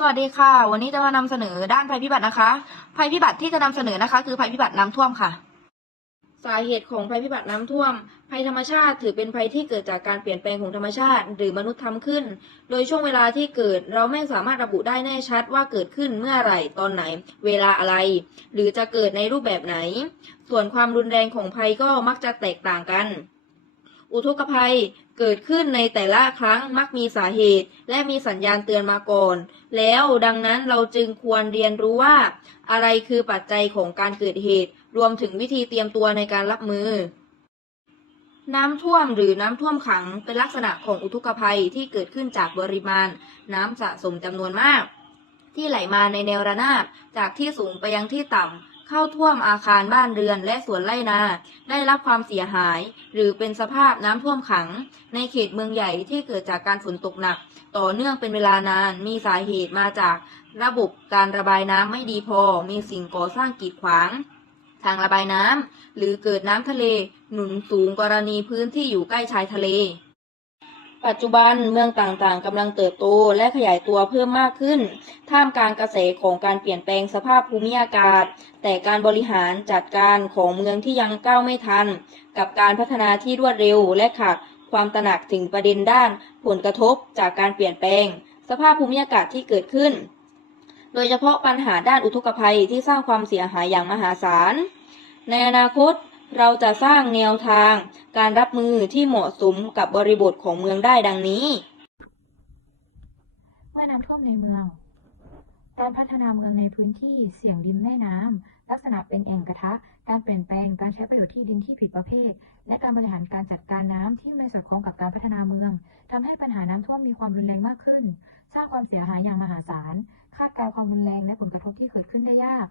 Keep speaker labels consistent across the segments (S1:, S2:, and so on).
S1: สวัสดีค่ะ วันนี้จะมานำเสนอด้านภัยพิบัตินะคะ ภัยพิบัติที่จะนำเสนอนะคะ คือภัยพิบัติน้ำท่วมค่ะ สาเหตุของภัยพิบัติน้ำท่วม ภัยธรรมชาติถือเป็นภัยที่เกิดจากการเปลี่ยนแปลงของธรรมชาติ หรือมนุษย์ทำขึ้น โดยช่วงเวลาที่เกิดเราไม่สามารถระบุได้แน่ชัดว่าเกิดขึ้นเมื่อไหร่ตอนไหน เวลาอะไร หรือจะเกิดในรูปแบบไหน ส่วนความรุนแรงของภัยก็มักจะแตกต่างกัน อุทกภัยเกิดขึ้นในแต่ละครั้งมักมีสาเหตุ และมีสัญญาณเตือนมาก่อน แล้วดังนั้นเราจึงควรเรียนรู้ว่า อะไรคือปัจจัยของการเกิดเหตุ รวมถึงวิธีเตรียมตัวในการรับมือ น้ำท่วมหรือน้ำท่วมขังเป็นลักษณะของอุทกภัยที่เกิดขึ้นจากปริมาณ น้ำสะสมจำนวนมาก ที่ไหลมาในแนวระนาบจากที่สูงไปยังที่ต่ำ เข้าท่วมอาคารบ้านเรือนและสวนไร่นา ได้รับความเสียหาย หรือเป็นสภาพน้ำท่วมขัง ในเขตเมืองใหญ่ที่เกิดจากการฝนตกหนัก ต่อเนื่องเป็นเวลานานมีสาเหตุมาจากระบบการระบายน้ำไม่ดีพอ มีสิ่งก่อสร้างกีดขวาง ทางระบายน้ำหรือเกิดน้ำทะเลหนุนสูงกรณีพื้นที่อยู่ใกล้ชายทะเล ปัจจุบันเมืองต่างๆกำลังเติบโตและขยายตัวเพิ่มมากขึ้น ท่ามกลางกระแสของการเปลี่ยนแปลงสภาพภูมิอากาศ แต่การบริหารจัดการของเมืองที่ยังก้าวไม่ทัน กับการพัฒนาที่รวดเร็วและขาดความตระหนักถึงประเด็นด้านผลกระทบจากการเปลี่ยนแปลง สภาพภูมิอากาศที่เกิดขึ้น โดยเฉพาะปัญหาด้านอุทกภัยที่สร้างความเสียหายอย่างมหาศาล ในอนาคต เราจะสร้างแนวทางการรับมือที่เหมาะสมกับบริบทของเมืองได้ดังนี้
S2: เมื่อน้ำท่วมในเมือง การพัฒนาเมืองในพื้นที่เสี่ยงริมแม่น้ำลักษณะเป็นแอ่งกระทะ การเปลี่ยนแปลงการใช้ประโยชน์ที่ดินที่ผิดประเภท และการบริหารการจัดการน้ำที่ไม่สอดคล้องกับการพัฒนาเมืองทำให้ปัญหาน้ำท่วมมีความรุนแรงมากขึ้น สร้างความเสียหายอย่างมหาศาลคาดการณ์ความรุนแรงและผลกระทบที่เกิดขึ้นได้ยาก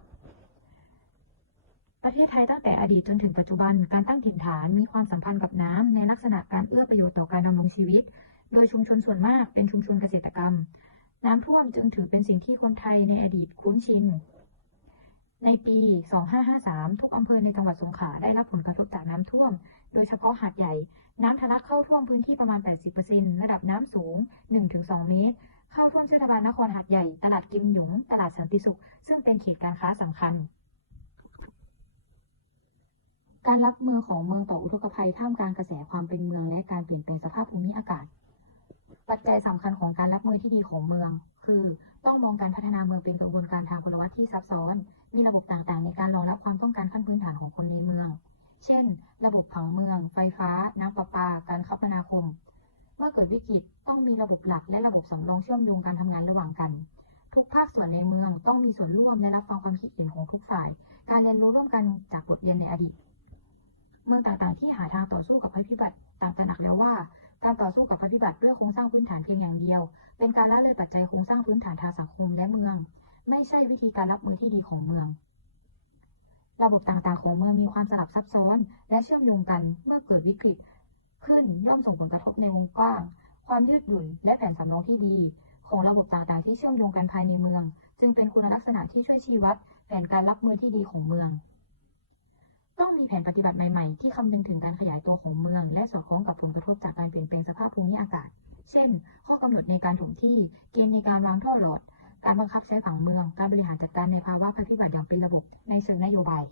S2: ประเทศไทยตั้งแต่อดีตจนถึงปัจจุบันการตั้งถิ่นฐานมีความสัมพันธ์กับน้ำในลักษณะการเอื้อประโยชน์ต่อการดำรงชีวิต โดยชุมชนส่วนมากเป็นชุมชนเกษตรกรรม น้ำท่วมจึงถือเป็นสิ่งที่คนไทยในอดีตคุ้นชิน ในปี 2553 ทุกอำเภอในจังหวัดสงขลาได้รับผลกระทบจากน้ำท่วม โดยเฉพาะหาดใหญ่ น้ำทะลักเข้าท่วมพื้นที่ประมาณ 80%ระดับน้ำสูง 1-2 เมตรเข้าท่วมเทศบาลนครหาดใหญ่ ตลาดกิมหยุง ตลาดสันติสุข ซึ่งเป็นเขตการค้าสำคัญ การรับมือของเมืองต่ออุทกภัยท่ามกลางกระแสความเป็นเมืองและการเปลี่ยนแปลงสภาพภูมิอากาศ ปัจจัยสำคัญของการรับมือที่ดีของเมือง คือต้องมองการพัฒนาเมืองเป็นกระบวนการทางพลวัตที่ซับซ้อน มีระบบต่างๆ ในการรองรับความต้องการขั้นพื้นฐานของคนในเมือง เช่น ระบบผังเมือง ไฟฟ้า น้ำประปา การคมนาคม เมื่อเกิดวิกฤตต้องมีระบบหลักและระบบสำรองเชื่อมโยงการทำงานระหว่างกัน ทุกภาคส่วนในเมืองต้องมีส่วนร่วมและ พื้นฐานทางสังคมและเมือง ไม่ใช่วิธีการรับมือที่ดีของเมือง ระบบต่างๆของเมืองมีความสลับซับซ้อน และเชื่อมโยงกันเมื่อเกิดวิกฤต ขึ้นย่อมส่งผลกระทบในวงกว้าง ความยืดหยุ่นและแผนสำรองที่ดี ของระบบต่างๆที่เชื่อมโยงกันภายในเมือง จึงเป็นคุณลักษณะที่ช่วยชี้วัดแผนการรับมือที่ดีของเมืองต้องมีแผนปฏิบัติใหม่ ๆ ที่คำนึงถึงการขยายตัวของเมือง และสอดคล้องกับผลกระทบจากการเปลี่ยนแปลงสภาพภูมิอากาศ เช่น ข้อกำหนดในการถมที่ เกณฑ์ในการวางท่อหลอดการบังคับใช้ผังเมือง การบริหารจัดการในภาวะภัยพิบัติอย่างเป็นระบบในเชิงนโยบาย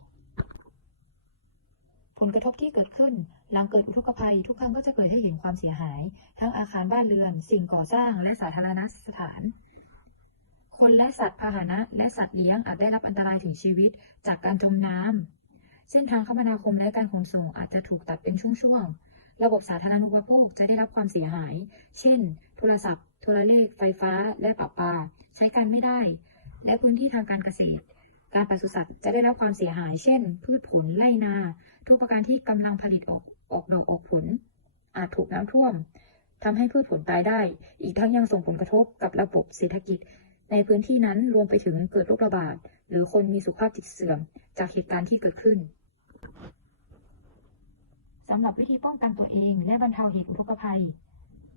S2: ผลกระทบที่เกิดขึ้น หลังเกิดอุทกภัย ทุกครั้งก็จะเกิดให้เห็นความเสียหาย ทั้งอาคารบ้านเรือน สิ่งก่อสร้าง และสาธารณสถาน คนและสัตว์พาหนะ และสัตว์เลี้ยงอาจได้รับอันตรายถึงชีวิต จากการจมน้ำเส้นทางคมนาคมและการขนส่งอาจจะถูกตัดเป็นช่วงๆ ระบบสาธารณูปโภคจะได้รับความเสียหาย เช่น โทรศัพท์ โทรเลข ไฟฟ้า และประปา ใช้การไม่ได้ และพื้นที่ทางการเกษตร การปศุสัตว์จะได้รับความเสียหาย เช่น พืชผลไรนา ทุกประการที่กำลังผลิตออกออกดอกออกผล อาจถูกน้ำท่วมทำให้พืชผลตายได้ อีกทั้งยังส่งผลกระทบกับระบบเศรษฐกิจ ในพื้นที่นั้นรวมไปถึงเกิดโรคระบาด หรือคนมีสุขภาพจิตเสื่อม จากเหตุการณ์ที่เกิดขึ้น สำหรับวิธีป้องกันตัวเอง และบรรเทาเหตุอุทกภัย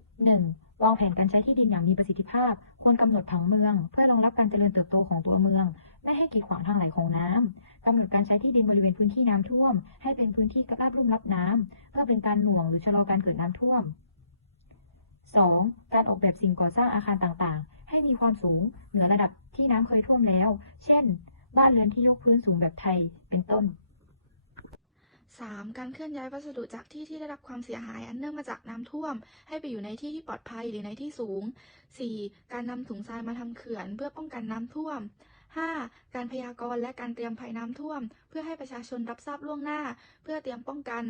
S2: 1. วางแผนการใช้ที่ดินอย่างมีประสิทธิภาพ ควรกำหนดผังเมือง เพื่อรองรับการเจริญเติบโตของตัวเมือง ไม่ให้กีดขวางทางไหลของน้ำกำหนดการใช้ที่ดินบริเวณพื้นที่น้ำท่วม ให้เป็นพื้นที่ราบลุ่มรับน้ำเพื่อเป็นการหน่วงหรือชะลอการเกิดน้ำท่วม 2. การออกแบบสิ่งก่อสร้างอาคารต่างๆ ให้มีความสูงเหนือระดับที่น้ำเคยท่วมแล้ว เช่น บ้านเรือนที่ยกพื้นสูงแบบไทย เป็นต้น
S3: 3. การเคลื่อนย้ายวัสดุจากที่ที่ได้รับความเสียหายอันเนื่องมาจากน้ำท่วม ให้ไปอยู่ในที่ที่ปลอดภัยหรือในที่สูง 4. การนำถุงทรายมาทำเขื่อน เพื่อป้องกันน้ำท่วม 5. การพยากรณ์และการเตรียมภัยน้ำท่วม เพื่อให้ประชาชนรับทราบล่วงหน้า เพื่อเตรียมป้องกัน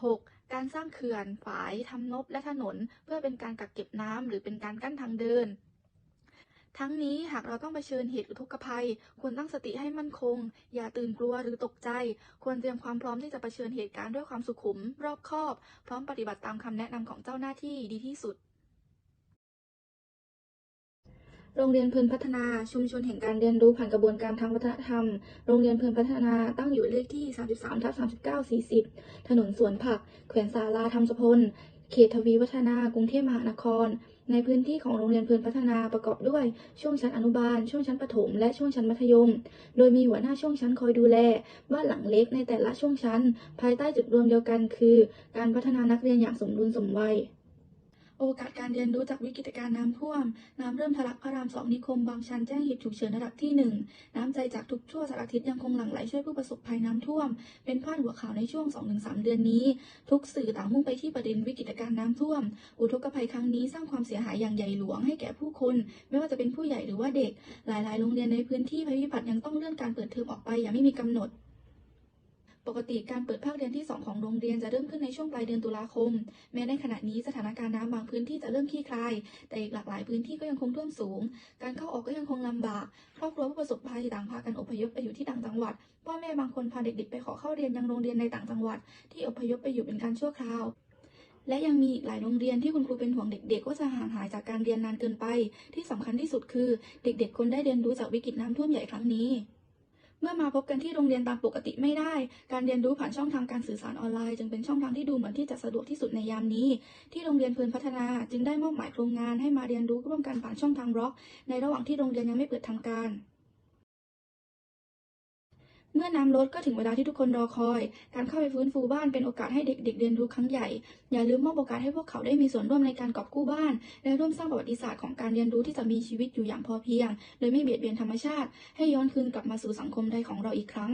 S3: 6. การสร้างเขื่อน ฝายทำนบและถนน เพื่อเป็นการกักเก็บน้ำหรือเป็นการกั้นทางเดิน ทั้งนี้หากเราต้องเผชิญเหตุอุทกภัย ควรตั้งสติให้มั่นคง อย่าตื่นกลัวหรือตกใจ ควรเตรียมความพร้อมที่จะเผชิญเหตุการณ์ด้วยความสุขุม รอบคอบ พร้อมปฏิบัติตามคำแนะนำของเจ้าหน้าที่ดีที่สุดโรงเรียนเพลินพัฒนาชุมชนแห่งการเรียนรู้ผ่านกระบวนการทางวัฒนธรรม โรงเรียนเพลินพัฒนาตั้งอยู่เลขที่ 33ทับ39 40 ถนนสวนผัก แขวงสาราธรรมสพล เขตทวีวัฒนากรุงเทพมหานคร ในพื้นที่ของโรงเรียนเพลินพัฒนาประกอบด้วยช่วงชั้นอนุบาล ช่วงชั้นประถม และช่วงชั้นมัธยม โดยมีหัวหน้าช่วงชั้นคอยดูแล บ้านหลังเล็กในแต่ละช่วงชั้น ภายใต้จุดรวมเดียวกันคือ การพัฒนานักเรียนอย่างสมดุลสมวัย โอกาสการเรียนรู้จากวิกฤตการณ์น้ำท่วม น้ำเริ่มทะลักพระรามสองนิคมบางชันแจ้งเหตุฉุกเฉินระดับที่หนึ่งน้ำใจจากทุกชั่วสารทิศยังคงหลั่งไหลช่วยผู้ประสบภัยน้ำท่วม เป็นพาดหัวข่าวในช่วง 2-3 เดือนนี้ ทุกสื่อต่างมุ่งไปที่ประเด็นวิกฤตการณ์น้ำท่วม อุทกภัยครั้งนี้สร้างความเสียหายอย่างใหญ่หลวงให้แก่ผู้คน ไม่ว่าจะเป็นผู้ใหญ่หรือว่าเด็ก หลาย ๆ โรงเรียนในพื้นที่ภัยพิบัติยังต้องเลื่อนการเปิดเทอมออกไปอย่างไม่มีกำหนด ปกติการเปิดภาคเรียนที่ 2 ของโรงเรียนจะเริ่มขึ้นในช่วงปลายเดือนตุลาคม แม้ในขณะนี้สถานการณ์น้ำบางพื้นที่จะเริ่มคลี่คลาย แต่อีกหลากหลายพื้นที่ก็ยังคงท่วมสูง การเข้าออกก็ยังคงลำบาก ครอบครัวผู้ประสบภัยต่างพากันอพยพไปอยู่ที่ต่างจังหวัด พ่อแม่บางคนพาเด็กๆไปขอเข้าเรียนยังโรงเรียนในต่างจังหวัด ที่อพยพไปอยู่เป็นการชั่วคราวและยังมีหลายโรงเรียนที่คุณครูเป็นห่วงเด็กๆ ว่าจะห่างหายจากการเรียนนานเกินไป ที่สำคัญที่สุดคือ เด็กๆควรได้เรียนรู้จากวิกฤตน้ำท่วมใหญ่ครั้งนี้ เมื่อมาพบกันที่โรงเรียนตามปกติไม่ได้ การเรียนรู้ผ่านช่องทางการสื่อสารออนไลน์ จึงเป็นช่องทางที่ดูเหมือนที่จะสะดวกที่สุดในยามนี้ ที่โรงเรียนเพลินพัฒนาจึงได้มอบหมายโครงงานให้มาเรียนรู้ร่วมกันผ่านช่องทางบล็อก ในระหว่างที่โรงเรียนยังไม่เปิดทำการ เมื่อน้ำลดก็ถึงเวลาที่ทุกคนรอคอย การเข้าไปฟื้นฟูบ้านเป็นโอกาสให้เด็กๆเรียนรู้ครั้งใหญ่ อย่าลืมมอบโอกาสให้พวกเขาได้มีส่วนร่วมในการกอบกู้บ้าน และร่วมสร้างประวัติศาสตร์ของการเรียนรู้ที่จะมีชีวิตอยู่อย่างพอเพียง โดยไม่เบียดเบียนธรรมชาติ ให้ย้อนคืนกลับมาสู่สังคมไทยของเราอีกครั้ง